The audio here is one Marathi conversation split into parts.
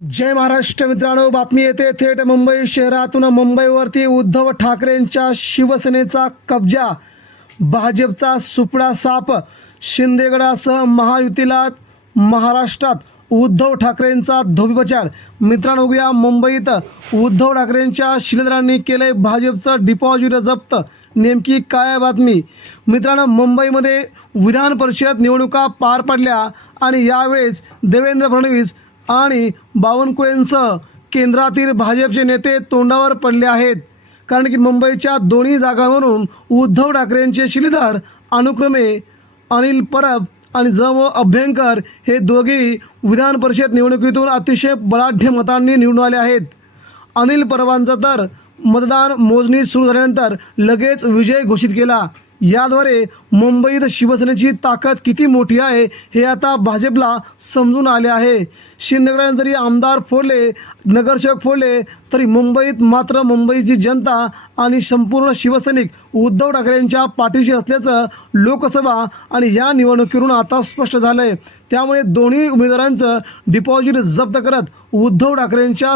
जय महाराष्ट्र मित्रांनो बातमी येते थेट मुंबई शहरातून. मुंबईवरती उद्धव ठाकरेंच्या शिवसेनेचा कब्जा भाजपचा सुपडा साप शिंदेगडासह महायुतीला महाराष्ट्रात उद्धव ठाकरेंचा धोबीपचार मित्रांनो बघूया मुंबईत उद्धव ठाकरेंच्या शिलेदारांनी केलंय भाजपचं डिपॉझिट जप्त. नेमकी काय बातमी? मित्रांनो मुंबईमध्ये विधान परिषद निवडणुका पार पडल्या आणि यावेळेस देवेंद्र फडणवीस आणि बावनकुळेंसह केंद्रातील भाजपचे नेते तोंडावर पडले आहेत. कारण की मुंबईच्या दोन्ही जागांवरून उद्धव ठाकरेंचे शिलेदार अनुक्रमे अनिल परब आणि जम अभ्यंकर हे दोघेही विधान परिषद निवडणुकीतून अतिशय बलाढ्य मतांनी निवडून आले आहेत. अनिल परबांचा तर मतदान मोजणी सुरू झाल्यानंतर लगेच विजय घोषित केला. याद्वारे मुंबईत शिवसेनेची ताकद किती मोठी आहे हे आता भाजपला समजून आले आहे. शिंदेगडाने जरी आमदार फोडले नगरसेवक फोडले तरी मुंबईत मात्र मुंबईची जनता आणि संपूर्ण शिवसैनिक उद्धव ठाकरेंच्या पाठीशी असल्याचं लोकसभा आणि या निवडणुकीवरून आता स्पष्ट झालं आहे त्यामुळे दोन्ही उमेदवारांचं डिपॉझिट जप्त करत उद्धव ठाकरेंच्या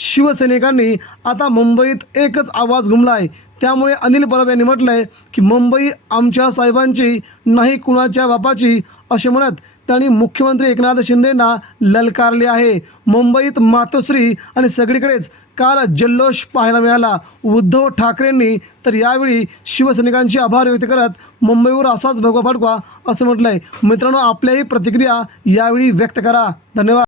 शिवसैनिकांनी आता मुंबईत एकच आवाज घुमला आहे त्यामुळे अनिल परब यांनी म्हटलं आहे की मुंबई आमच्या साहेबांची नाही कुणाच्या बापाची असे म्हणत त्यांनी मुख्यमंत्री एकनाथ शिंदेंना ललकारले आहे. मुंबईत मातोश्री आणि सगळीकडेच काल जल्लोष पाहायला मिळाला. उद्धव ठाकरेंनी तर यावेळी शिवसैनिकांचे आभार व्यक्त करत मुंबईवर असाच भगवा फडकवा असं म्हटलं आहे मित्रांनो आपल्याही प्रतिक्रिया यावेळी व्यक्त करा. धन्यवाद.